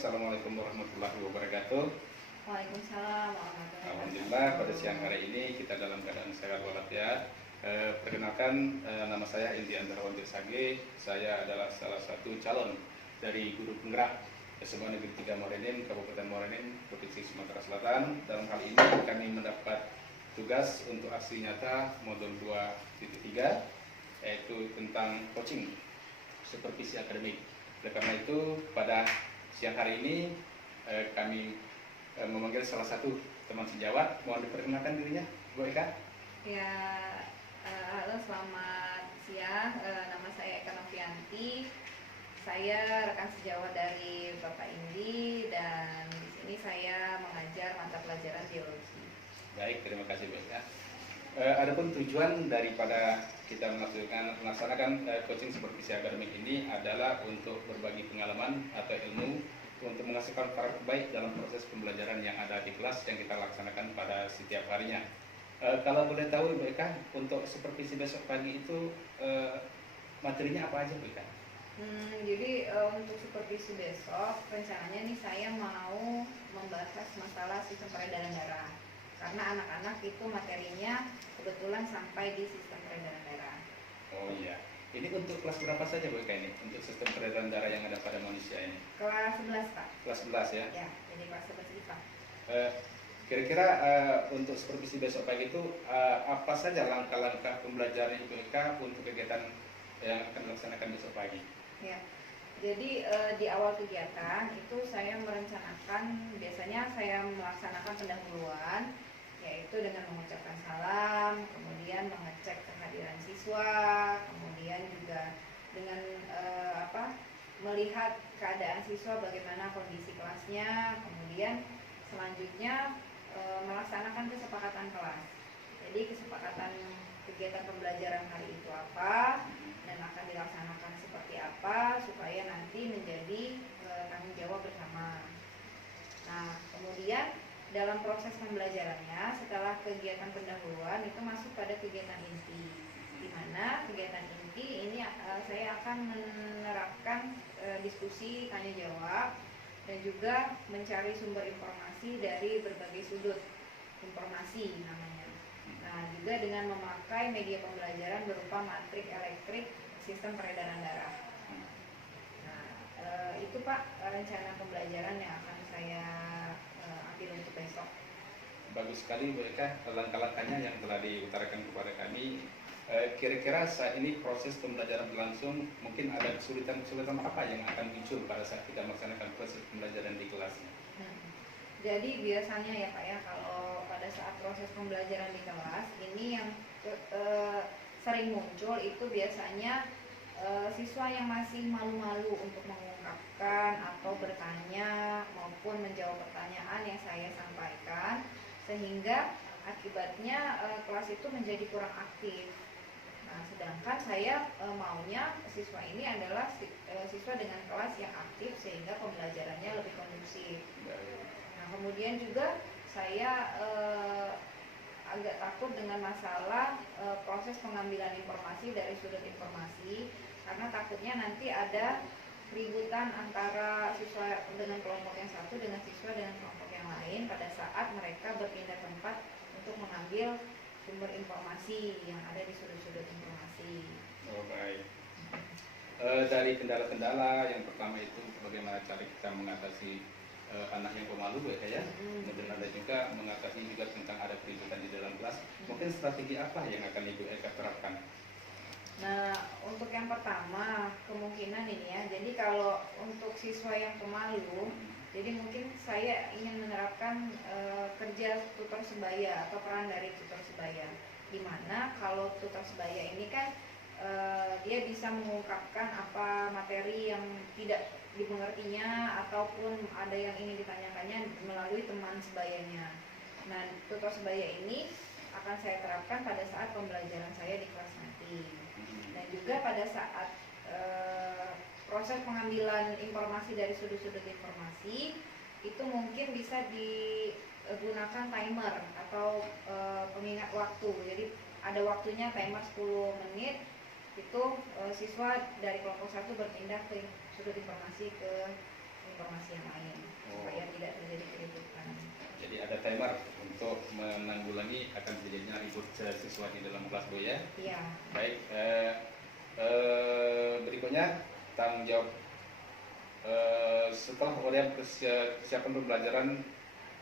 Assalamualaikum warahmatullahi wabarakatuh. Waalaikumsalam warahmatullahi wabarakatuh. Alhamdulillah pada siang hari ini kita dalam keadaan sehat walafiat. Perkenalkan, nama saya Indi Andarawan Sage. Saya adalah salah satu calon dari guru penggerak SMA Negeri 3 Morenin, Kabupaten Morenin, Provinsi Sumatera Selatan. Dalam hal ini kami mendapat tugas untuk aksi nyata modul 2.3, yaitu tentang coaching supervisi akademik. Oleh karena itu pada siang hari ini kami memanggil salah satu teman sejawat. Mohon diperkenalkan dirinya, Bu Eka. Ya, halo selamat siang. Nama saya Eka Novianti. Saya rekan sejawat dari Bapak Indi dan di sini saya mengajar mata pelajaran biologi. Baik, terima kasih Bu Eka. Adapun tujuan daripada kita melaksanakan coaching supervisi akademik ini adalah untuk berbagi pengalaman atau ilmu untuk menghasilkan karakter baik dalam proses pembelajaran yang ada di kelas yang kita laksanakan pada setiap harinya. Kalau boleh tahu Bu Eka, untuk supervisi besok pagi itu materinya apa aja Bu Eka? Jadi untuk supervisi besok rencananya nih saya mau membahas masalah sistem peredaran darah. Karena anak-anak itu materinya kebetulan sampai di sistem peredaran darah. Oh iya, ini untuk kelas berapa saja Bu Eka ini? Untuk sistem peredaran darah yang ada pada manusia ini? Kelas 11 Pak. Kelas 11 ya? Ya, jadi kelas 11 IPA. Kira-kira untuk supervisi besok pagi itu apa saja langkah-langkah pembelajaran Ibu Eka untuk kegiatan yang akan dilaksanakan besok pagi? Ya, jadi di awal kegiatan itu saya merencanakan, biasanya saya melaksanakan pendahuluan, yaitu dengan mengucapkan salam, kemudian mengecek kehadiran siswa, kemudian juga dengan melihat keadaan siswa, bagaimana kondisi kelasnya, kemudian selanjutnya melaksanakan kesepakatan kelas. Jadi kesepakatan kegiatan pembelajaran hari itu apa dan akan dilaksanakan seperti apa supaya nanti menjadi tanggung jawab bersama. Nah, kemudian dalam proses pembelajarannya setelah kegiatan pendahuluan itu masuk pada kegiatan inti, di mana kegiatan inti ini saya akan menerapkan diskusi tanya jawab dan juga mencari sumber informasi dari berbagai sudut informasi namanya. Nah, juga dengan memakai media pembelajaran berupa matrik elektrik sistem peredaran darah. Nah, itu Pak rencana pembelajaran yang akan saya ambil untuk besok. Bagus sekali Bu Eka, langkah-langkahnya yang telah diutarakan kepada kami. Kira-kira saat ini proses pembelajaran berlangsung, mungkin ada kesulitan-kesulitan apa yang akan muncul pada saat kita melaksanakan proses pembelajaran di kelasnya? Jadi biasanya ya Pak ya, kalau pada saat proses pembelajaran di kelas ini yang sering muncul itu biasanya siswa yang masih malu-malu untuk mengungkapkan atau bertanya maupun menjawab pertanyaan yang saya sampaikan, sehingga akibatnya kelas itu menjadi kurang aktif. Nah, sedangkan saya maunya siswa ini adalah siswa dengan kelas yang aktif sehingga pembelajarannya lebih kondusif. Nah, kemudian juga saya agak takut dengan masalah proses pengambilan informasi dari sudut informasi, karena takutnya nanti ada keributan antara siswa dengan kelompok yang satu dengan siswa dengan kelompok yang lain pada saat mereka berpindah tempat untuk mengambil sumber informasi yang ada di sudut-sudut informasi. Oh baik. Dari kendala-kendala yang pertama itu bagaimana cara kita mengatasi anak yang pemalu Bu Eka ya. Kemudian ada juga mengatasi juga tentang ada keributan di dalam kelas. Mungkin strategi apa yang akan Ibu Eka terapkan? Nah, untuk yang pertama kemungkinan ini ya, jadi kalau untuk siswa yang pemalu, jadi mungkin saya ingin menerapkan kerja tutor sebaya atau peran dari tutor sebaya, dimana kalau tutor sebaya ini kan dia bisa mengungkapkan apa materi yang tidak dimengertinya ataupun ada yang ingin ditanyakannya melalui teman sebayanya. Nah, tutor sebaya ini akan saya terapkan pada saat pembelajaran saya di kelas nanti. Dan juga pada saat proses pengambilan informasi dari sudut-sudut informasi itu mungkin bisa digunakan timer atau pengingat waktu. Jadi ada waktunya timer 10 menit, itu siswa dari kelompok 1 berpindah ke sudut informasi ke informasi yang lain supaya tidak terjadi keributan. Jadi ada timer untuk menanggulangi akan terjadinya ribut siswa di dalam kelas, Bu ya? Iya. Baik, berikutnya tanggung jawab setelah kemudian persiapan pembelajaran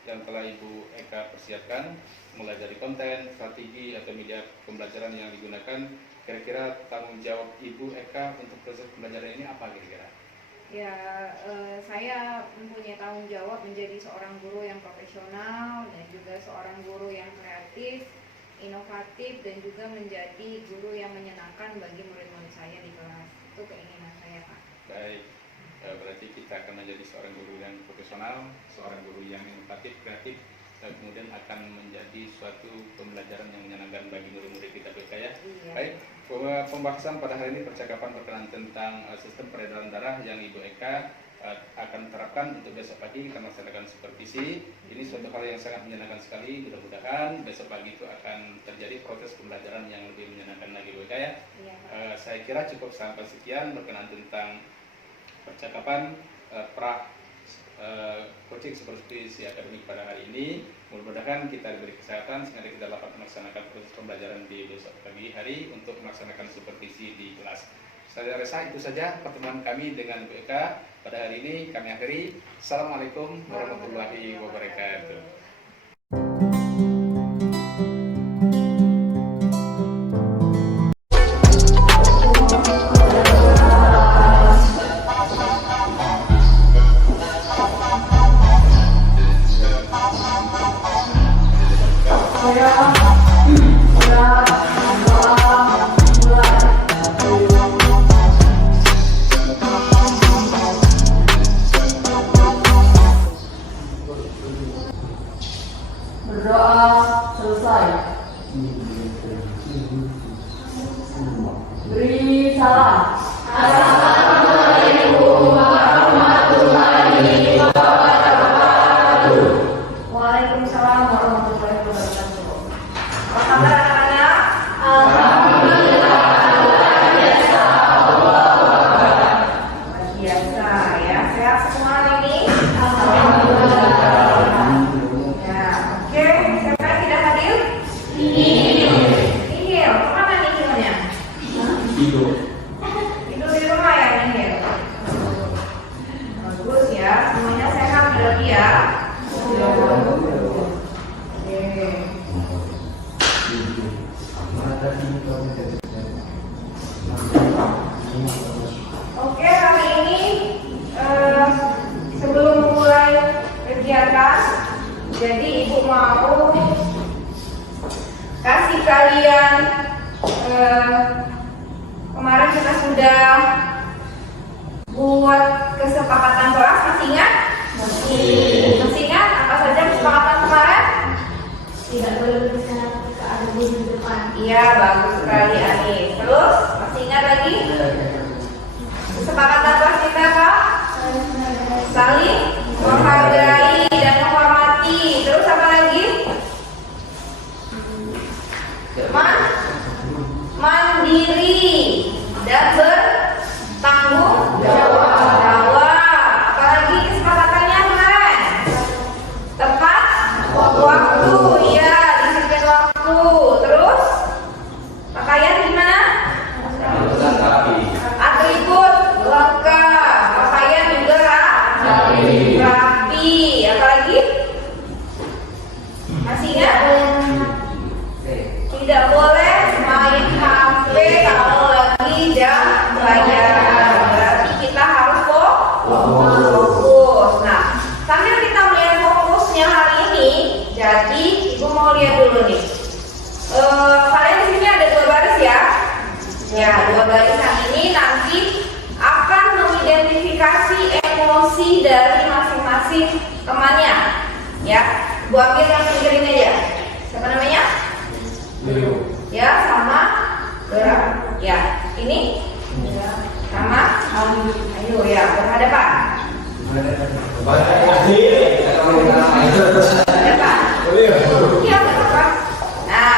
yang telah Ibu Eka persiapkan, mulai dari konten, strategi atau media pembelajaran yang digunakan, kira-kira tanggung jawab Ibu Eka untuk proses pembelajaran ini apa kira-kira? Ya, saya mempunyai tanggung jawab menjadi seorang guru yang profesional dan juga seorang guru yang kreatif, inovatif, dan juga menjadi guru yang menyenangkan bagi murid-murid saya di kelas. Itu keinginan saya, Pak. Baik, berarti kita akan menjadi seorang guru yang profesional, seorang guru yang inovatif, kreatif, dan kemudian akan menjadi suatu pembelajaran yang menyenangkan bagi murid-murid kita, Bu Eka ya. Iya. Baik, pembahasan pada hari ini percakapan berkenaan tentang sistem peredaran darah yang Ibu Eka akan terapkan untuk besok pagi kita melaksanakan supervisi. Ini suatu hal yang sangat menyenangkan sekali. Mudah-mudahan besok pagi itu akan terjadi proses pembelajaran yang lebih menyenangkan lagi, Bu Eka ya. Iya, Pak. Saya kira cukup sampai sekian berkenaan tentang percakapan coaching supervisi akademik pada hari ini. Mudah-mudahan kita diberi kesehatan sehingga kita dapat melaksanakan proses pembelajaran di besok pagi hari untuk melaksanakan supervisi di kelas. Saya rasa itu saja pertemuan kami dengan Bu Eka pada hari ini. Kami akhiri. Assalamualaikum warahmatullahi wabarakatuh. Berdoa selesai. Beri salam. Assalamualaikum warahmatullahi wabarakatuh. Waalaikumsalam warahmatullahi wabarakatuh. Apa kabar anak-anak? Alhamdulillah luar biasa. Luar biasa ya. Sehat semua hari ini? Alhamdulillah. Siapa yang tidak hadir? Nihil. Kemana nihilnya? Tidur di rumah ya nihil. Bagus ya. Semuanya sehat berarti ya. Oke, hari ini sebelum memulai kegiatan, jadi Ibu mau kasih kalian kemarin kita sudah buat kesepakatan kelas, masih ingat? Masih ingat apa saja kesepakatan kemarin? Tidak boleh berbicara ketika ada guru di depan. Iya, bagus sekali Ani. Terus masih ingat lagi? Kesepakatan kelas kita apa? Saling menghargai dan menghormati. Terus apa lagi? Mandiri dan bertanggung jawab. Apalagi kesepakatannya kemarin? Tepat waktu, ya, disiplin waktu. Terus pakaian gimana? Atribut lengkap. Pakaian juga rapi. Apalagi? Masih ingat? Tidak boleh main HP kalau lagi jam pelajaran. Berarti kita harus fokus. Nah, sambil kita melihat fokusnya hari ini, jadi Ibu mau lihat dulu nih. Kalian di sini ada 2 baris ya? Ya, 2 barisan ini nanti akan mengidentifikasi emosi dari masing-masing temannya. Ya, Bu ambil yang pinggir ini aja. Siapa namanya? Ya, sama gerak. Ya, ini sama ayo ya, berhadapan. Berhadapan. Iya, berhadapan. Nah,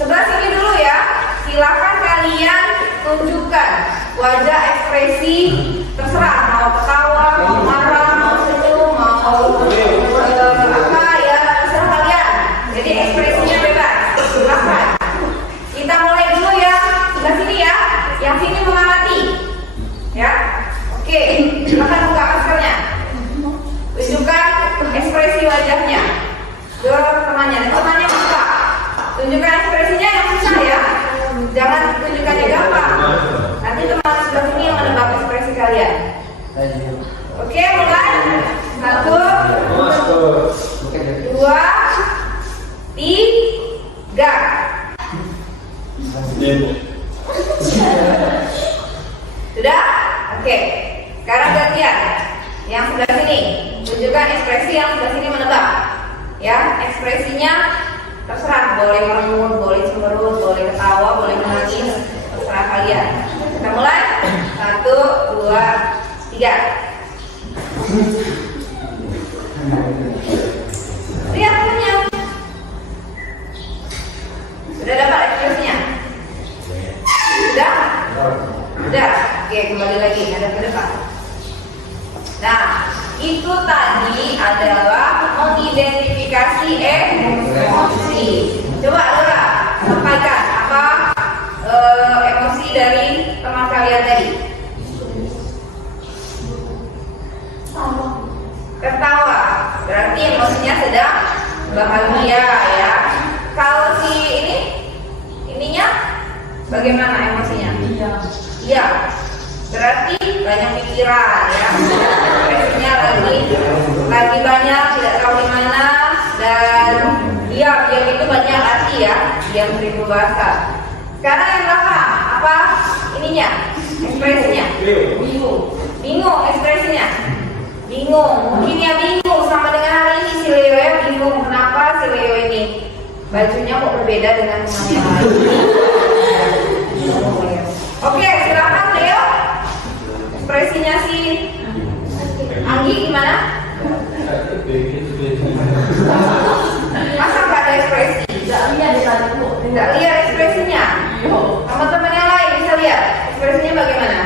sebelah sini dulu ya. Silakan kalian tunjukkan wajah ekspresi terserah, mau ketawa, mau marah, yang sini mengamati. Ya. Oke, silakan buka maskernya. Tunjukkan ekspresi wajahnya ke temannya, dan temannya buka. Tunjukkan ekspresinya yang susah ya. Jangan tunjukkan yang gampang. Nanti teman sebelah sini yang menebak ekspresi kalian. Oke, mulai. 1, 2, 3. Sudah? Oke. Sekarang gantian. Yang sebelah sini. Tunjukkan ekspresi yang sebelah sini menebak. Ya, ekspresinya terserah. Boleh merengut, boleh cemberut, boleh ketawa, boleh menangis. Terserah kalian. Kita mulai. 1, 2, 3. Lihat punya. Sudah dapat ekspresinya? Sudah? Sudah. Oke, kembali lagi hadap ke depan. Nah, itu tadi adalah mengidentifikasi emosi. Coba Laura sampaikan apa emosi dari teman kalian tadi. Tertawa, berarti emosinya sedang bahagia ya. Kalau si ininya bagaimana emosinya? Iya, berarti banyak pikiran ya. Ekspresinya lagi banyak, tidak tahu di mana, dan diam itu banyak arti ya, diam 1000 bahasa. Sekarang yang belakang apa ininya? Ekspresinya? Bingung ekspresinya. Bingung, mungkin ya bingung sama dengan hari ini si Leo ya, bingung kenapa si Leo ini bajunya kok berbeda dengan teman yang lain. Oke, silakan Leo. Ekspresinya si Anggi gimana? Masa nggak ada ekspresi? Nggak lihat ekspresinya. Teman-teman yang lain bisa lihat ekspresinya bagaimana?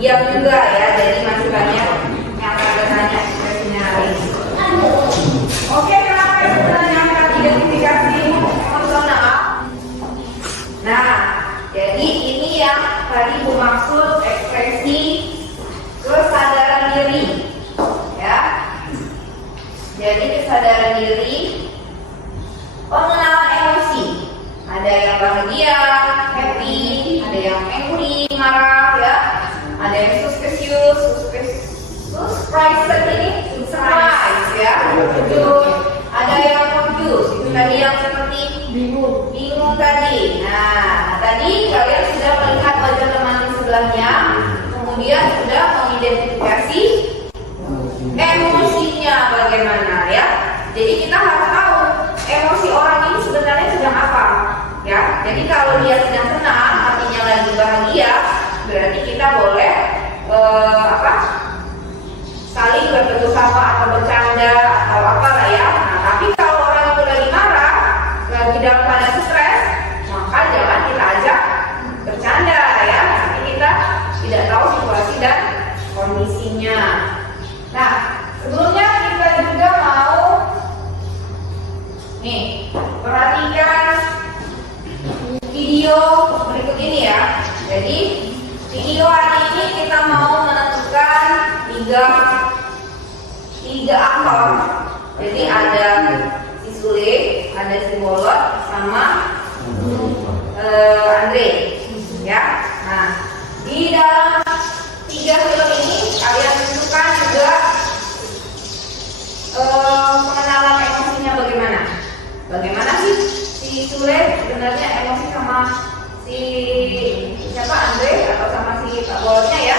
Diam juga ya, jadi masih banyak yang akan bertanya ekspresinya hari ini. Oke, kenapa sebenarnya akan identifikasi emosional? Nah, jadi ini yang tadi bermaksud ekspresi kesadaran diri, ya. Jadi kesadaran diri, pengenalan emosi. Ada yang bahagia, happy, ada yang angry, marah, ya. Ada yang surprise ya, ada yang confused, itu tadi yang seperti bingung tadi. Nah, tadi kalian sudah melihat wajah teman di sebelahnya, kemudian sudah mengidentifikasi emosinya bagaimana ya. Jadi kita harus tahu emosi orang ini sebenarnya sedang apa ya. Jadi kalau dia sedang senang, artinya lagi bahagia, berarti kita boleh saling berbentuk sapa atau bercanda atau apa lah ya. Nah, tapi kalau orang itu lagi marah, lagi dalam keadaan stres, maka jangan kita ajak bercanda ya. Nanti kita tidak tahu situasi dan kondisinya. Nah, sebelumnya kita juga mau perhatikan video berikut ini ya. Jadi video hari ini kita mau menentukan tiga aktor. Jadi ada si Sule, ada si Bolot, sama Andre, ya. Nah, di dalam 3 film ini kalian tentukan juga pengenalan emosinya bagaimana. Bagaimana sih si Sule sebenarnya emosi sama si siapa, Andre atau sama si Pak Bolotnya ya?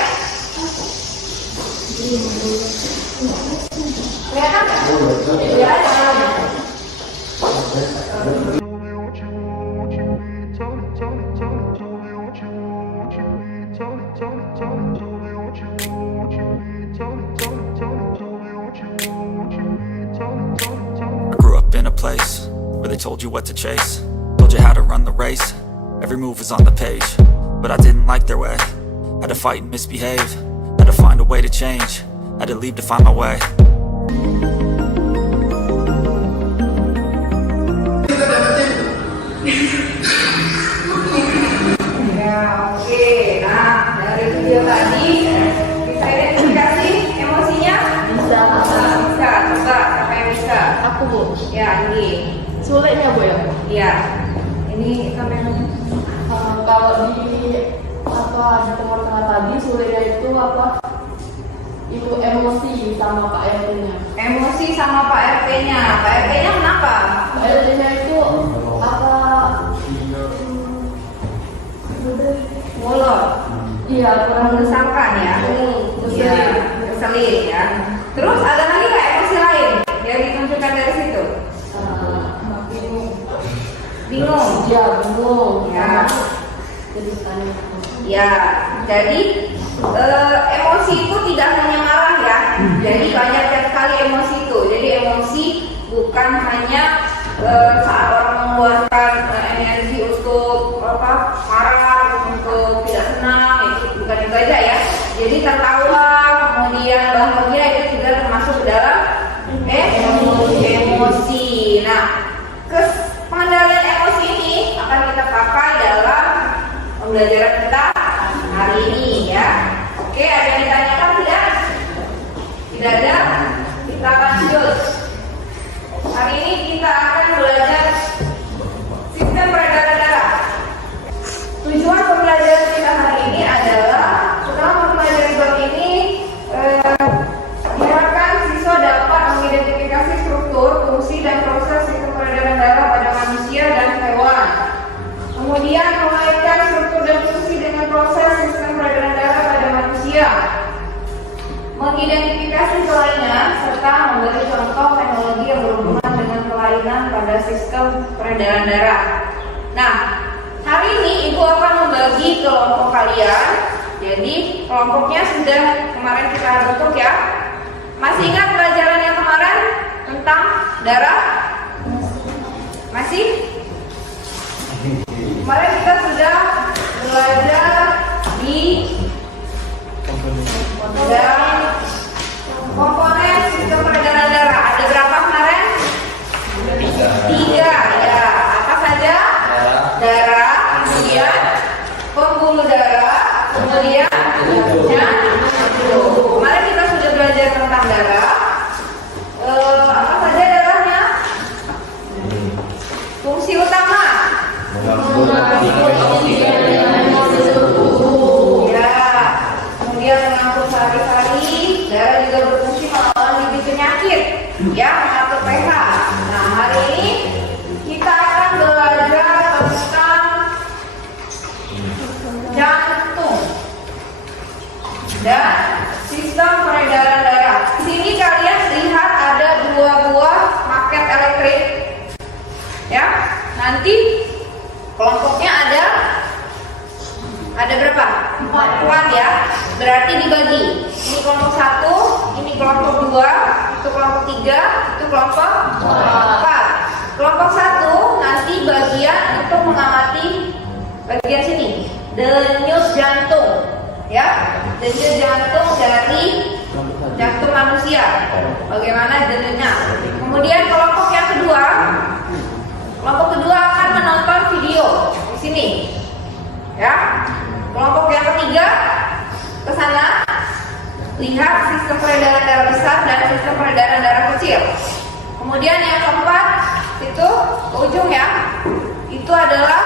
Kelihatan nggak? Ya, I grew up in a place where they told you what to chase, told you how to run the race. Every move was on the page, but I didn't like their way. Had to fight and misbehave, had to find a way to change, had to leave to find my way. Ya, ini kameranya. Kalau di di Timur Tengah tadi sulitnya itu itu emosi sama Pak RT-nya. Emosi sama Pak RT-nya. Pak RT-nya kenapa? Pak RT-nya itu Molor. Iya, kurang Mengesalkan ya. Iya, keselin ya. Terus ada lagi nggak emosi lain yang ditunjukkan dari situ? Bingung. Ya, bingung. Ya. Jadi tanya. Ya, jadi emosi itu tidak hanya marah ya. Jadi banyak sekali emosi itu. Jadi emosi bukan hanya saat orang mengeluarkan energi untuk marah, untuk tidak senang, itu bukan itu aja ya. Jadi tertawa, kemudian bahagia itu juga termasuk dalam emosi. Nah, pengendalian emosi ini akan kita pakai dalam pembelajaran kita hari ini ya. Oke, ada yang ditanyakan tidak? Tidak ada? Kita lanjut. Hari ini kita akan belajar sistem peredaran darah. Tujuan pembelajaran kita hari ini adalah setelah mempelajari bab ini diharapkan siswa dapat mengidentifikasi struktur, fungsi, dan proses sistem peredaran darah pada manusia dan hewan. Kemudian mengaitkan struktur dan fungsi dengan proses sistem peredaran darah pada manusia, mengidentifikasi kelainan serta memberi contoh teknologi yang berhubungan dengan kelainan pada sistem peredaran darah. Nah, hari ini Ibu akan membagi kelompok kalian. Jadi kelompoknya sudah kemarin kita bentuk ya. Masih ingat pelajaran yang kemarin tentang darah? Masih? Kemarin kita sudah belajar di komponen sistem peredaran darah. Ada berapa kemarin? 3 ya. Apa saja? Darah, kemudian pembuluh darah, kemudian jantung. Kemarin kita sudah belajar tentang darah. Apa saja darahnya? Fungsi utama. Ya, kemudian mengangkut sari-sari. Darah juga berfungsi melawan bibit penyakit, ya, mengatur pH. Nah, hari ini kita akan belajar tentang jantung dan sistem peredaran darah. Di sini kalian lihat ada 2 buah paket elektrik, ya. Nanti kelompoknya ada berapa? 4 ya. Berarti dibagi. Ini kelompok 1, ini kelompok 2, itu kelompok 3, itu kelompok 4. Kelompok 1 nanti bagian untuk mengamati bagian sini, denyut jantung, ya. Denyut jantung dari jantung manusia. Bagaimana denyutnya? Kemudian kelompok yang kedua, akan menonton video di sini, ya. Kelompok yang ketiga ke sana, lihat sistem peredaran darah besar dan sistem peredaran darah kecil. Kemudian yang keempat itu ke ujung ya, itu adalah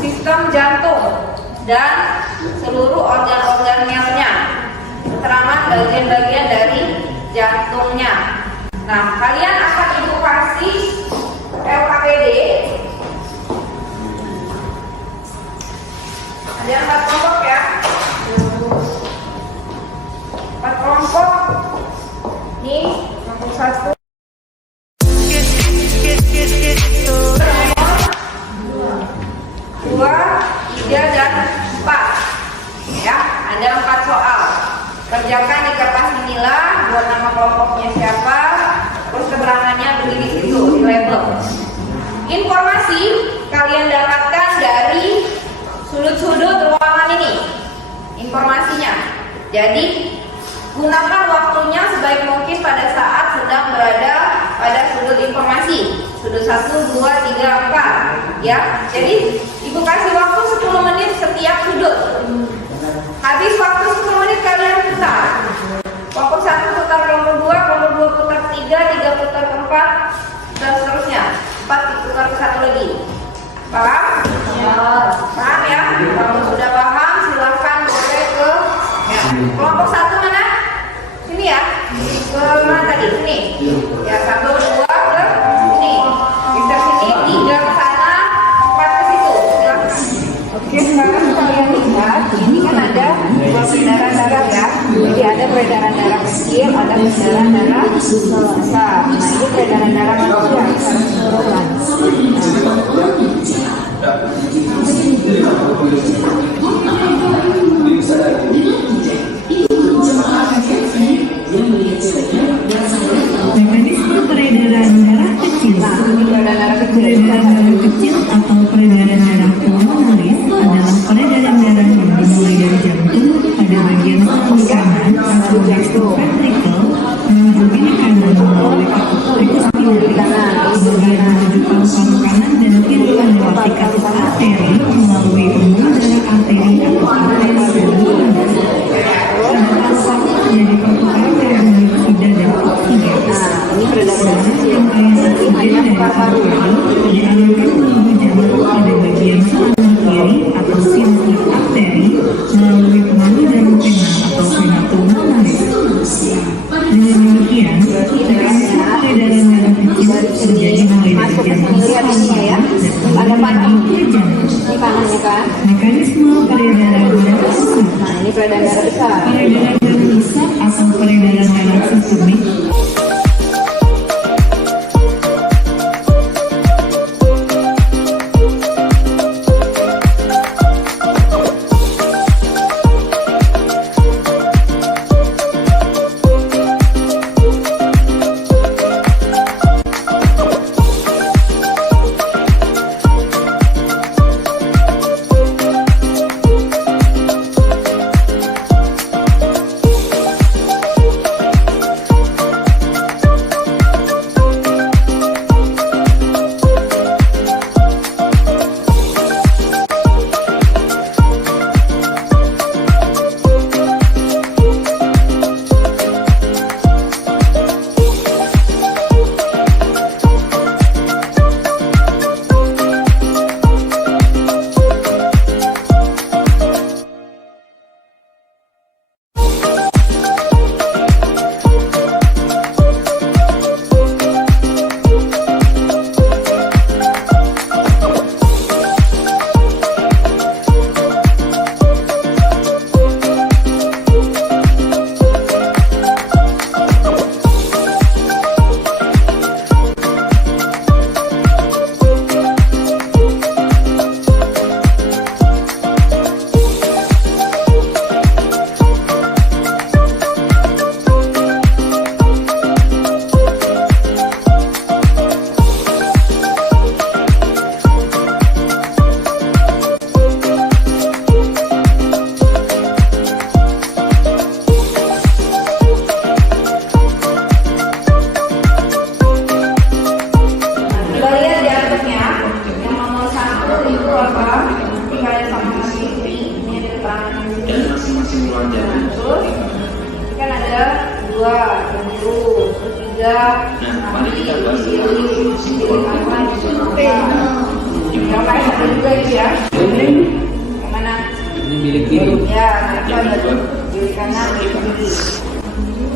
sistem jantung dan seluruh organ-organnya, keterangan bagian-bagian dari jantungnya. Nah, kalian akan Ibu kasih LKPD. Ada 4 kelompok ya. 4 kelompok. Nih, kelompok 1. Dua, 3, dan 4. Ya, ada 4 soal. Kerjakan di kertas inilah, buat nama kelompoknya siapa, terus keterangannya beri di situ, di label. Informasi kalian dapatkan dari sudut-sudut ruangan ini, informasinya. Jadi gunakan waktunya sebaik mungkin pada saat sedang berada pada sudut informasi, sudut 1, 2, 3, 4 ya. Jadi Ibu kasih waktu 10 menit setiap sudut. Habis waktu 10 menit kalian putar. Kelompok 1 putar kelompok 2, kelompok 2 putar 3, 3 putar ke 4, dan seterusnya. 4 diputar ke 1 lagi. Paham? Ya. Paham ya? Kalau sudah paham silahkan boleh ke kelompok 1 mana? Sini ya. Ke mana tadi? Sini. Ya 1, 2 ke sini. Geser sini, 3 ke sana, 4 ke situ. Silahkan. Oke, sekarang kalian lihat, ini kan ada peredaran darah ya. Jadi ada peredaran darah kecil, ada peredaran darah besar. Nah, ini peredaran darah manusia secara keseluruhan. Mekanisme peredaran darah kecil. Peredaran darah kecil atau peredaran darah pulmonaris adalah peredaran darah yang dimulai dari jantung pada bagian samping kanan atau distal ventricle menuju kiri kanan melalui kapasitas kiri kanan, kemudian menuju paru-paru kanan dan kiri melewati kasus arteri melalui pembuluh darah arteri atau arteri pulmonaris. Pada paru-paru menjadi pertukaran karbon dioksida dan oksigen. Ini peredaran Yang kaya oksigen dari paru-paru dialirkan melalui jantung pada bagian saluran kiri atau sinus arteri melalui pembuluh darah renal atau vena pulmonaris. Dengan demikian, mekanisme peredaran darah kecil terjadi mulai dari jantung ya. Ada panah ke jantung. ini panahnya kan. Mekanisme peredaran darah besar. Nah, ini peredaran darah besar. Peredaran darah besar atau peredaran darah sistemik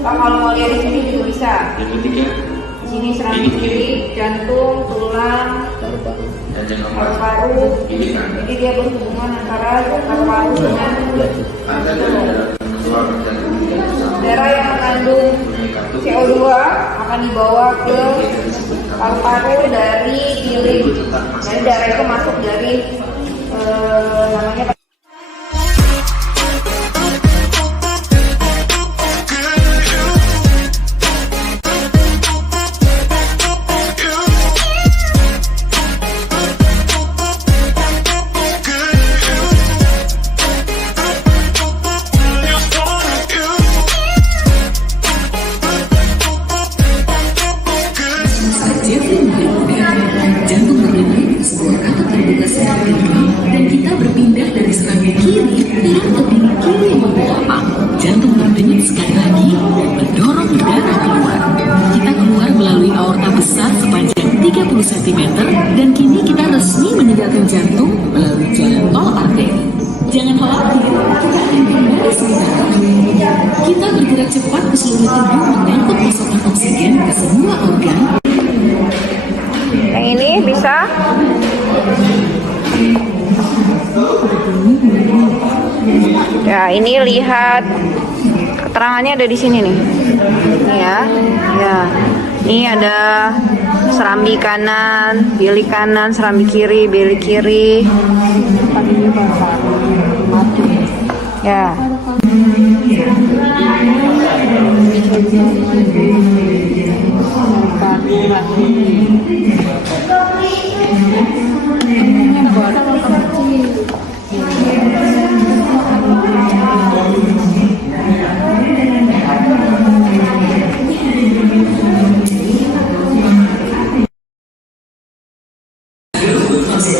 Kalau mau lihat di sini juga bisa. Yang ketiga, Di sini serangan kiri, jantung, tulang, paru-paru. Jadi dia berhubungan antara paru-paru dengan darah yang mengandung CO2 akan dibawa ke paru-paru dari giling. Jadi darah itu masuk dari namanya jantung berdenyut di sebuah katup terbuka serangkaian dan kita berpindah dari serangkaian kiri ke keping kiri membawa jantung berdenyut sekali lagi dan mendorong darah keluar. Kita keluar melalui aorta besar sepanjang 30 cm dan kini kita resmi meninggalkan perawatan jantung melalui jalan tol arteri. Jangan khawatir, kita akan kembali sebentar lagi. Kita bergerak cepat ke seluruh tubuh mengangkut pasokan oksigen ke semua organ. Yang ini bisa. Ya, ini lihat keterangannya ada di sini nih. Ini ya. Ya. Ini ada serambi kanan, bilik kanan, serambi kiri, bilik kiri. Ya.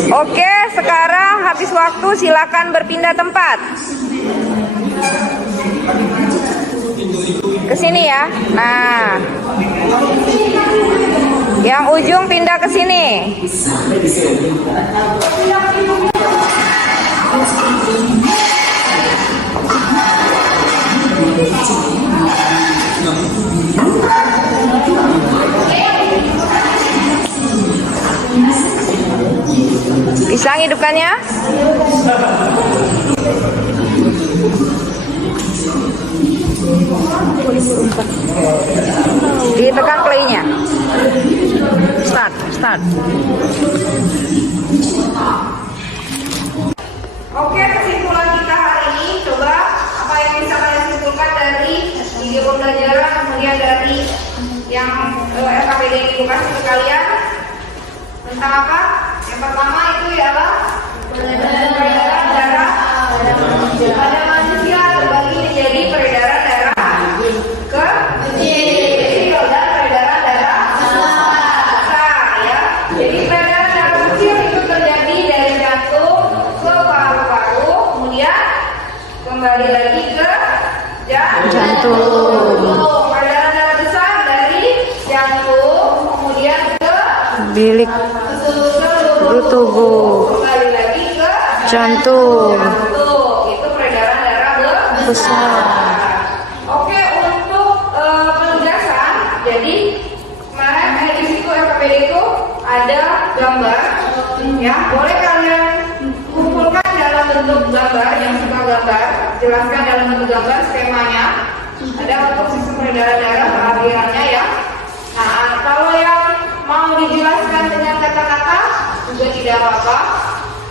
Oke, sekarang habis waktu, silakan berpindah tempat. Ke sini ya. Nah, yang ujung pindah ke sini. Bisa hidupkannya? Ditekan play-nya. Start. Oke, kesimpulan kita hari ini, coba apa yang bisa kalian simpulkan dari video pembelajaran, kemudian dari yang LKPD yang dibuka ke kalian tentang apa? Yang pertama itu ialah peredaran darah pada manusia terbagi menjadi peredaran darah kecil dan peredaran darah besar ya. Jadi peredaran darah kecil itu terjadi dari jantung ke paru-paru, kemudian kembali lagi ke jantung. Peredaran darah besar dari jantung kemudian ke bilik tubuh, kembali lagi ke jantung. Itu peredaran darah besar. Oke, untuk penugasan, jadi kemarin di situ LKPD itu ada gambar, ya boleh kalian kumpulkan dalam bentuk gambar, yang suka gambar, jelaskan dalam bentuk gambar skemanya. Ada untuk sistem peredaran darah alirannya ya. Nah, kalau yang mau dijelaskan dengan kata-kata juga tidak apa-apa,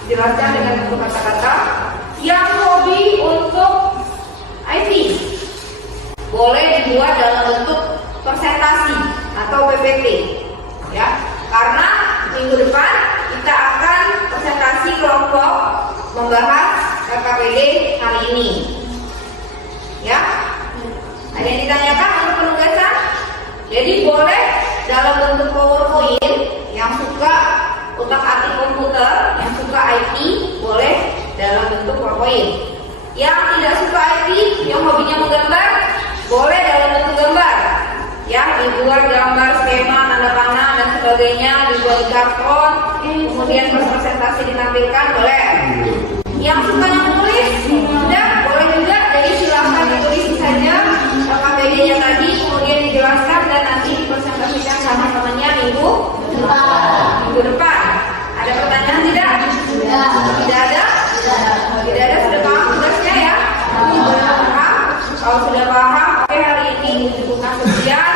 jelaskan dengan bentuk kata-kata. Yang hobi untuk IT boleh dibuat dalam bentuk presentasi atau PPT ya, karena minggu depan kita akan presentasi kelompok membahas LKPD kali ini ya. Ada yang ditanyakan untuk penugasan? Jadi boleh dalam bentuk PowerPoint, yang suka utak-atik komputer, yang suka IT boleh dalam bentuk PowerPoint. Yang tidak suka IT, yang hobinya menggambar, boleh dalam bentuk gambar. Ya, dibuat gambar, skema, tanda panah dan sebagainya, dibuat di karton, kemudian presentasi ditampilkan, boleh. Yang suka menulis, sudah boleh juga. Jadi silakan ditulis saja LKPD-nya tadi, kemudian dijelaskan dan nanti dipresentasikan sama temannya minggu depan. Ada pertanyaan tidak? Tidak ada? Tidak ada, sudah paham tugasnya ya? Sudah paham? Kalau sudah paham, oke, hari ini bukan sekian.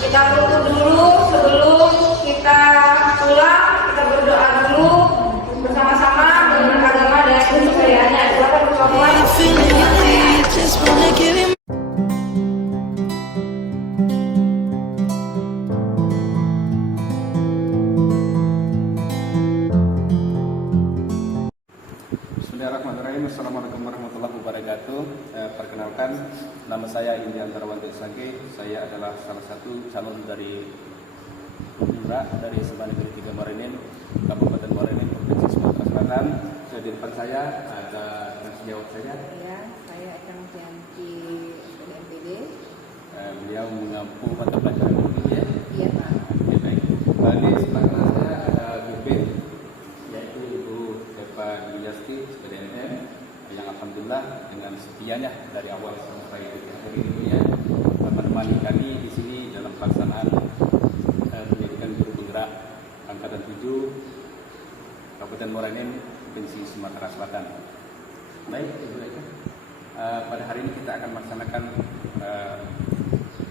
Kita tutup dulu sebelum kita pulang, kita berdoa dulu bersama-sama dengan agama dan kepercayaannya. Silakan berdoa. Bismillahirrahmanirrahim. Assalamualaikum warahmatullahi wabarakatuh. Perkenalkan, nama saya Indian Tarwanti Sage. Saya adalah salah satu calon dari Lurah dari Seban Negeri 3 Morenin, Kabupaten Morenin, Provinsi Sumatera Selatan. Di depan saya ada sejawat saya. Ya, saya akan Tianki PDMPD. Beliau mengampu mata pelajaran ini ya. Iya Pak. Oke, baik. Di sebelah kanan saya ada BP, yaitu Ibu Pak Yasti SPDMM yang alhamdulillah dengan setianya dari awal sampai detik hari ini ya menemani kami di sini dalam pelaksanaan pendidikan guru penggerak angkatan 7 Kabupaten Morenin, Provinsi Sumatera Selatan. Baik, Ibu Eka. Pada hari ini kita akan melaksanakan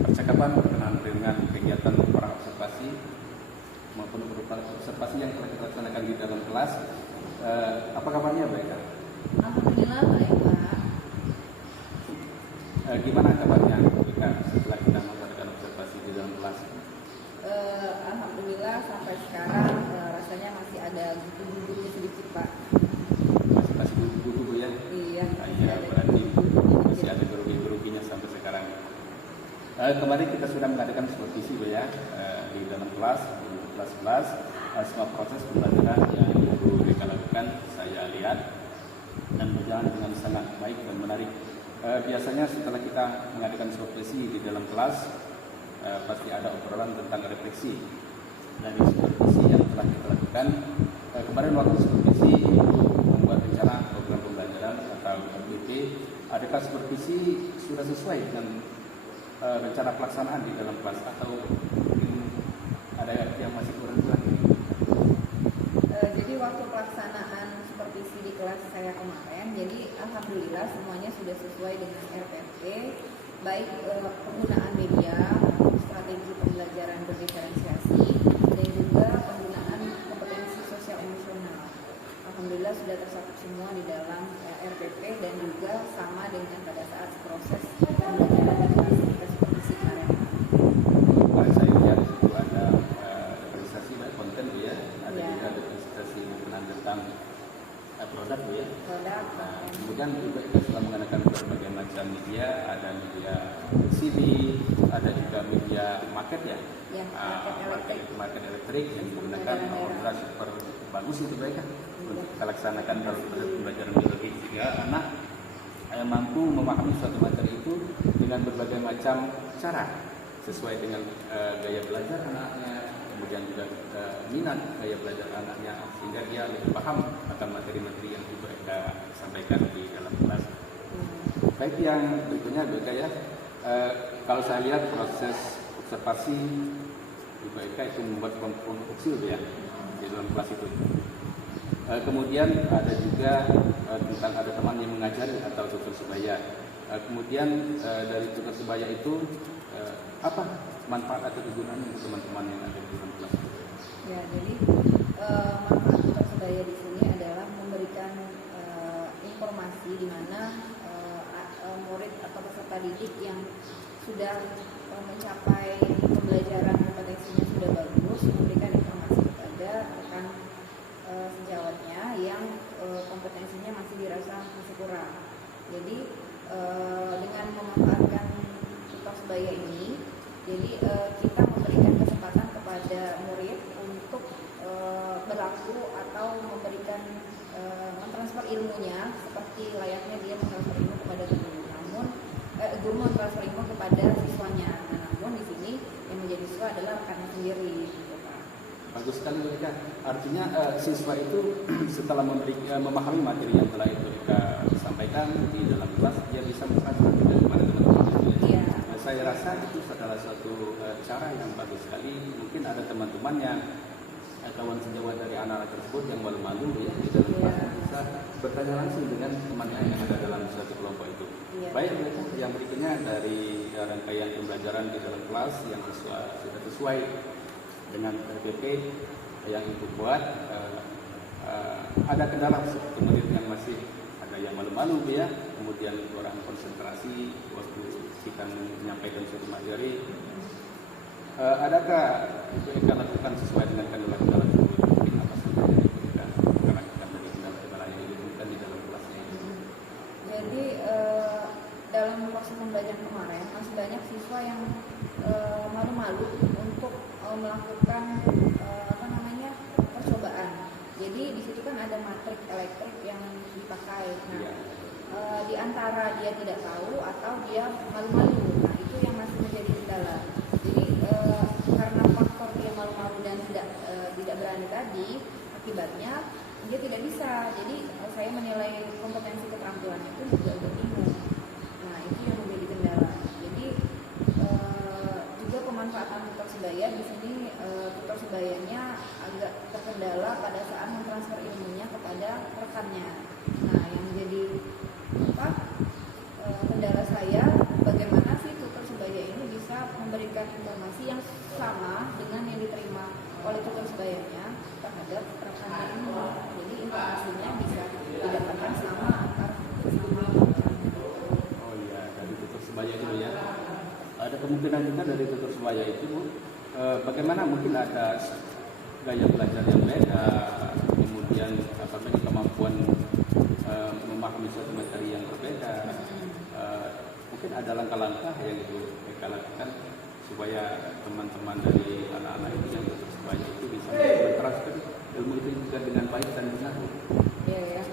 percakapan berkenaan dengan kegiatan orang observasi maupun observasi yang telah kita laksanakan di dalam kelas. Apa kabarnya, Mbak Eka? Alhamdulillah baik Pak. Gimana kabarnya, Mbak Eka, setelah kita melaksanakan observasi di dalam kelas? Alhamdulillah sampai sekarang rasanya masih ada gugup-gugupnya sedikit Pak. Masih gugup ya? Iya. Iya, berarti masih ada gerugi-geruginya sampai sekarang. Kemarin kita sudah mengadakan supervisi ya di dalam kelas, semua proses pembelajaran yang Ibu Eka lakukan saya lihat dan berjalan dengan sangat baik dan menarik. Biasanya setelah kita mengadakan supervisi di dalam kelas pasti ada obrolan tentang refleksi. Dari supervisi yang telah kita lakukan kemarin waktu supervisi membuat rencana program pembelajaran atau RPP. Adakah supervisi sudah sesuai dengan rencana pelaksanaan di dalam kelas atau ada yang masih kurang? Jadi waktu pelaksanaan supervisi di kelas saya kemarin, jadi alhamdulillah semuanya sudah sesuai dengan RPP, baik penggunaan media, strategi pembelajaran berdiferensiasi, dan juga penggunaan kompetensi sosial emosional. Alhamdulillah sudah tercakup semua di dalam RPP dan juga sama dengan pada saat proses pembelajaran di kelas kita supervisi kemarin. Kemarin saya lihat itu ada realisasi dan konten ya, ada juga realisasi tentang produk ya. Produk. Nah, kemudian juga kita sudah menggunakan berbagai macam media, ada media CD, ada juga media market ya. Ya, Market elektrik yang digunakan ultra super bagus itu baik kan untuk kita laksanakan dalam proses pembelajaran biologi sehingga anak mampu memahami suatu materi itu dengan berbagai macam cara sesuai dengan gaya belajar anaknya, kemudian juga minat gaya belajar anaknya sehingga dia lebih paham akan materi-materi yang Ibu Eka sampaikan di dalam kelas. Baik, yang berikutnya Ibu Eka ya, kalau saya lihat proses observasi Ibu Eka itu membuat kelompok kecil ya di dalam kelas itu. Kemudian ada juga tentang ada teman yang mengajari atau tutor sebaya. Kemudian dari tutor sebaya itu apa manfaat atau kegunaan untuk teman-teman yang ada di dalam kelas? Ya, jadi manfaat tutor sebaya di sini adalah memberikan informasi di mana murid atau peserta didik yang sudah mencapai pembelajaran kompetensinya sudah bagus memberikan informasi kepada rekan sejawatnya yang kompetensinya masih dirasa masih kurang. Jadi dengan memanfaatkan tutor sebaya ini, jadi kita memberikan kesempatan kepada murid untuk berlaku atau memberikan mentransfer ilmunya seperti layaknya dia mentransfer ilmu kepada guru. Namun guru mentransfer ilmu kepada siswanya. Namun di sini yang menjadi siswa adalah rekannya sendiri. Bagus sekali mereka. Artinya siswa itu setelah memahami materi yang telah Ibu Eka sampaikan di dalam kelas, dia bisa mentransfer kepada teman-teman. Iya. Saya rasa itu adalah suatu cara yang bagus sekali. Mungkin ada teman-temannya kawan sejawat dari anak-anak tersebut yang malu-malu ya di dalam kelas bisa bertanya langsung dengan temannya yang ada dalam suatu kelompok itu. Iya. Baik, yang berikutnya dari rangkaian pembelajaran di dalam kelas yang sudah sesuai dengan RPP yang Ibu buat, ada kendala seperti murid yang masih ada yang malu-malu ya, kemudian kurang konsentrasi waktu kita menyampaikan suatu materi. Adakah Ibu Eka lakukan sesuai dengan kendala-kendala tersebut? Mungkin apa saja yang Ibu Eka lakukan dari kendala-kendala yang ditemukan di dalam kelasnya? Jadi dalam proses pembelajaran kemarin masih banyak siswa yang malu-malu untuk melakukan percobaan. Jadi di situ kan ada matrik elektrik yang dipakai. Nah, di antara dia tidak tahu atau dia malu-malu. Nah, itu yang masih menjadi kendala. Jadi karena faktor dia malu-malu dan tidak berani tadi, akibatnya dia tidak bisa. Jadi saya menilai kompetensi keterampilan itu juga udah bingung. Nah itu yang menjadi kendala. Jadi juga pemanfaatan tutor sebaya di sini, tutor sebayanya agak terkendala pada saat mentransfer ilmunya kepada rekannya. Nah yang menjadi kendala saya, bagaimana sih tutor sebaya ini bisa memberikan informasi yang sama dengan yang diterima oleh tutor sebayanya terhadap rekannya ini. Jadi informasinya bisa didapatkan sama antar sesama rekan. Oh iya, dari tutor sebaya itu ya. Ada kemungkinan juga dari tutor sebaya itu, bagaimana mungkin ada gaya belajar yang beda, kemudian kemampuan memahami suatu materi yang berbeda. Mungkin ada langkah-langkah yang itu mereka lakukan supaya teman-teman dari anak-anak itu yang tutor sebaya itu bisa mentransfer ilmu itu juga dengan baik dan benar. Ya,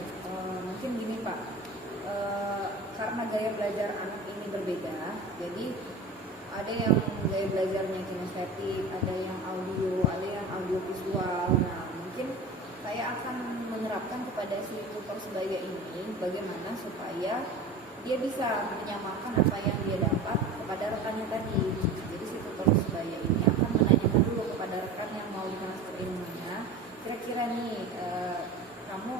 mungkin gini Pak, karena gaya belajar anak ini berbeda, jadi ada yang gaya belajarnya kinestetik, ada yang audio visual. Nah mungkin saya akan menerapkan kepada si tutor sebaya ini bagaimana supaya dia bisa menyamakan apa yang dia dapat kepada rekannya tadi. Jadi si tutor sebaya ini akan menanyakan dulu kepada rekan yang mau ditransfer ilmunya, kira-kira nih kamu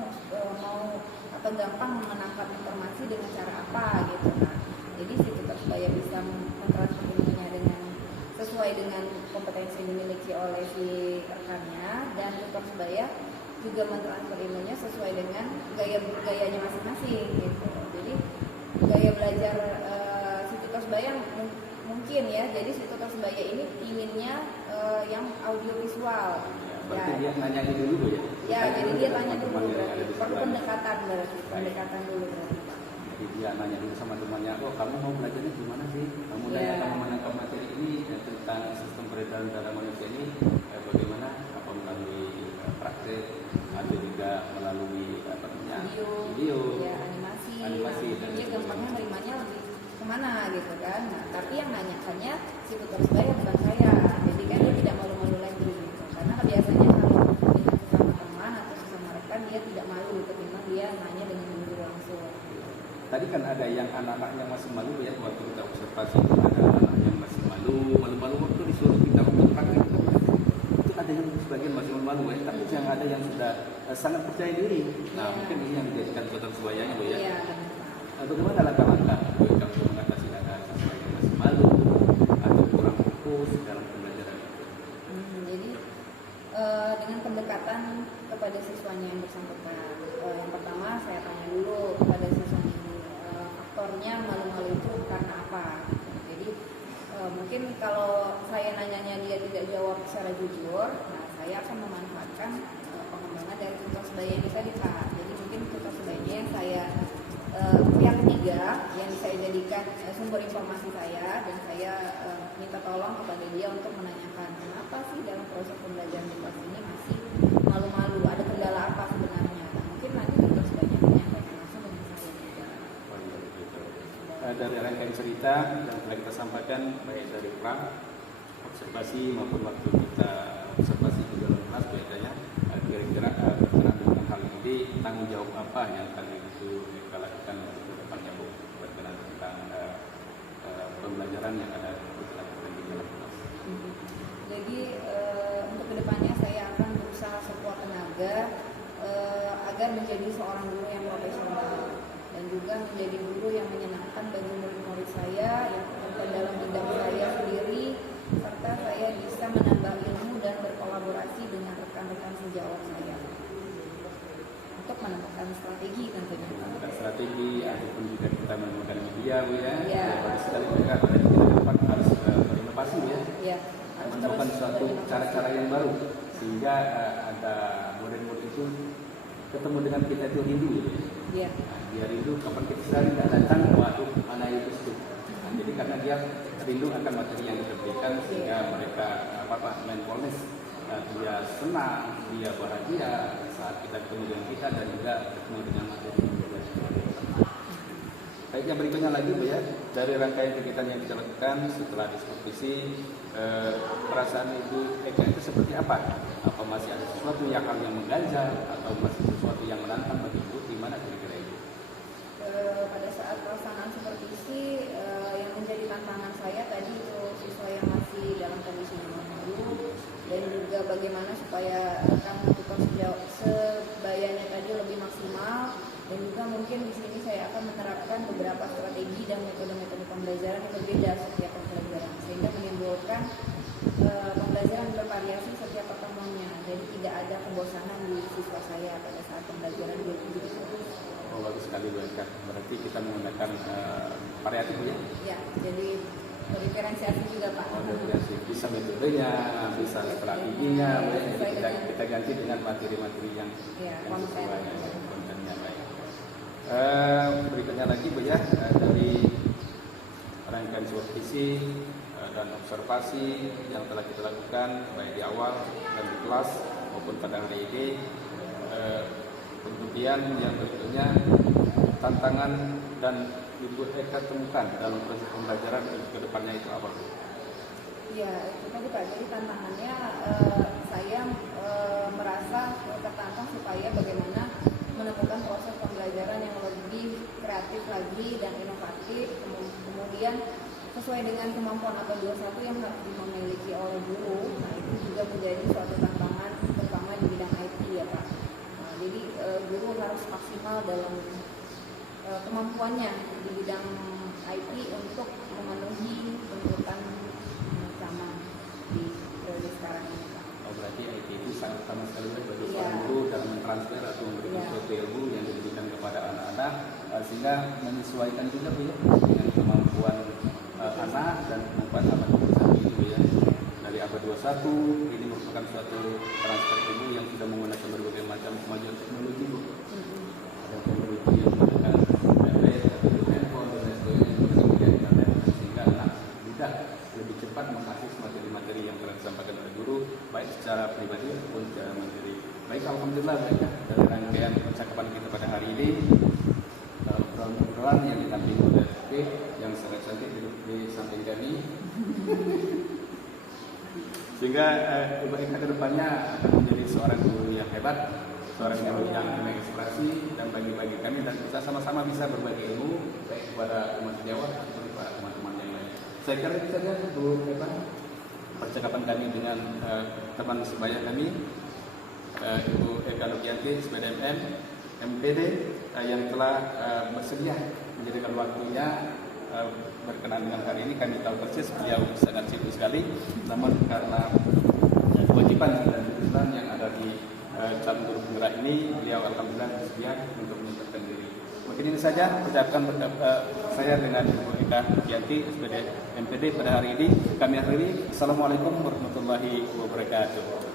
mau atau gampang menangkap informasi dengan cara apa gitu. Nah jadi si tutor sebaya bisa mentransfer ilmunya sesuai dengan kompetensi yang dimiliki oleh si rekannya, dan tutor sebaya juga mentransfer ilmunya sesuai dengan gayanya masing-masing gitu. Jadi gaya belajar si tutor sebaya mungkin ya, jadi si tutor sebaya ini inginnya yang audiovisual. Berarti dia nanya dulu ya? Ya, jadi dia tanya dulu, perlu pendekatan dulu berarti Pak. Jadi dia nanya dulu sama temannya, oh kamu mau belajarnya gimana sih? Kamu kamu menangkap materi ini tentang sistem peredaran darah manusia ini bagaimana? Apa melalui praktek atau juga melalui video, ya, animasi. Dia gampangnya nerimanya lebih kemana gitu kan? Nah, tapi yang nanyakannya si tutor sebaya bukan saya. Jadi kan dia tidak malu-malu lagi gitu. Karena biasanya kalau dengan sesama teman atau sesama rekan dia tidak malu ketimbang dia nanya dengan guru langsung. Tadi kan ada yang anak-anaknya masih malu ya, waktu kita observasi itu ada anak yang masih malu waktu disuruh kita untuk praktek itu ada yang sebagian masih malu ya, tapi yang ada yang sudah sangat percaya diri. Nah mungkin ini yang menjadikan tutor sebayanya Bu ya. Iya. Bagaimana langkah-langkah untuk mengatasi ada siswa yang masih malu atau kurang fokus dalam pembelajaran itu? Jadi dengan pendekatan kepada siswanya yang bersangkutan, yang pertama saya tanya dulu kepada siswanya ini faktornya malu-malu itu karena apa. Jadi mungkin kalau saya nanyanya dia tidak jawab secara jujur, nah saya akan memanfaatkan pengembangan dari tutor sebaya ini tadi Pak. Jadi mungkin tutor sebayanya yang saya pihak ketiga yang saya jadikan sumber informasi saya, dan saya minta tolong kepada dia untuk menanyakan kenapa sih dalam proses pembelajaran di kelas ini masih malu-malu, ada kendala apa sebenarnya. Nah, mungkin nanti tutor sebayanya menyampaikan langsung dengan saya juga. Dari rangkaian cerita yang telah kita sampaikan baik dari observasi maupun waktu kita observasi di dalam kelas biasanya kira-kira berkenaan dengan hal ini, tanggung jawab apa yang kali itu kita lakukan untuk ke depannya Bu, berkenaan tentang pembelajaran yang ada di dalam kelas. Jadi untuk kedepannya saya akan berusaha sekuat tenaga agar menjadi seorang guru yang profesional dan juga menjadi guru yang menyenangkan bagi murid-murid saya, yang terlibat dalam bidang saya sendiri, serta saya bisa menambah ilmu dan berkolaborasi dengan rekan-rekan sejawat saya untuk menemukan strategi tentunya. Menemukan strategi ataupun juga kita menemukan media Bu ya. Ya. Pada sekali mereka pada kita dapat harus berinovasi Bu ya. Ya, Menemukan suatu cara-cara yang baru sehingga ada murid-murid itu ketemu dengan kita itu rindu ya. Iya. Nah, dia rindu kapan kita tidak datang, waduh anak itu sedih. Nah, jadi karena dia rindu akan materi yang kita berikan sehingga mereka mindfulness, dia senang, dia bahagia saat kita ketemu dengan kita dan juga ketemu dengan materi yang kita berikan. Baik, yang berikutnya lagi Bu ya, dari rangkaian kegiatan yang kita lakukan setelah diskusi, perasaan Ibu Eka itu seperti apa? Apa masih ada sesuatu yang mengganjal atau masih sesuatu yang menantang bagi Ibu? Di mana pelaksanaan supervisi yang menjadi tantangan saya tadi itu siswa yang masih dalam kondisi menunggu, dan juga bagaimana supaya rekan melakukan sebayanya tadi lebih maksimal, dan juga mungkin di sini saya akan menerapkan beberapa strategi dan metode-metode pembelajaran yang berbeda setiap pembelajaran sehingga menimbulkan pembelajaran bervariasi setiap pertemuannya, jadi tidak ada kebosanan di siswa saya pada saat pembelajaran di Oh, bagus sekali Bu Eka. Berarti kita menggunakan variatif ya? Ya, jadi diferensiasi juga Pak. Oh, diferensiasi. Bisa metodenya, bisa strateginya, kita ganti dengan materi-materi yang sesuai kontennya baik. Berikutnya lagi Bu ya, dari rangkaian supervisi dan observasi yang telah kita lakukan baik di awal dan di kelas maupun pada hari ini. Kemudian yang berikutnya tantangan dan Ibu Eka temukan dalam proses pembelajaran ke depannya itu apa? Ya, itu tadi Pak. Jadi tantangannya saya merasa tertantang supaya bagaimana menemukan proses pembelajaran yang lebih kreatif lagi dan inovatif, kemudian sesuai dengan kemampuan ABA 21 yang harus dimiliki oleh guru. Nah, itu juga menjadi suatu tantangan terutama di bidang IT ya Pak. Jadi guru harus maksimal dalam kemampuannya di bidang IT untuk memenuhi tuntutan zaman di periode sekarang ini Pak. Oh, berarti IT itu sangat sama sekali bagi seorang guru dalam mentransfer atau memberikan suatu ilmu yang diberikan kepada anak-anak sehingga menyesuaikan juga Bu ya dengan kemampuan anak dan kemampuan ABA 21 itu ya. Dari ABA 21 ini merupakan suatu transfer ilmu yang sudah menggunakan berbagai macam kemajuan teknologi Bu. Ada teknologi yang menggunakan tablet, handphone dan lain sebagainya yang menggunakan internet sehingga anak mudah lebih cepat mengakses materi-materi yang telah disampaikan oleh guru baik secara pribadi maupun secara materi. Baik, alhamdulillah baik ya, dari rangkaian percakapan kita pada hari ini obrolan yang ditampilkan oleh FP yang sangat cantik di samping kami. Sehingga Ibu Eka ke depannya akan menjadi seorang guru yang hebat, seorang guru yang menginspirasi dan bagi-bagi kami, dan kita sama-sama bisa berbagi ilmu baik kepada umat Jawa maupun kepada teman-teman yang lain. Saya kira itu saja Bu Eka percakapan kami dengan teman sebaya kami, Ibu Eka Novianti, SPDMN, MPD yang telah bersedia menjadikan waktunya berkenan dengan hari ini. Kami tahu persis beliau sangat sibuk sekali, namun karena kewajiban dan tuntutan yang ada di calon guru penggerak ini, beliau alhamdulillah bersedia untuk menyempatkan diri. Mungkin ini saja ucapan saya dengan Ibu Eka Novianti, SPD MPD pada hari ini. Kami akhiri. Assalamualaikum warahmatullahi wabarakatuh.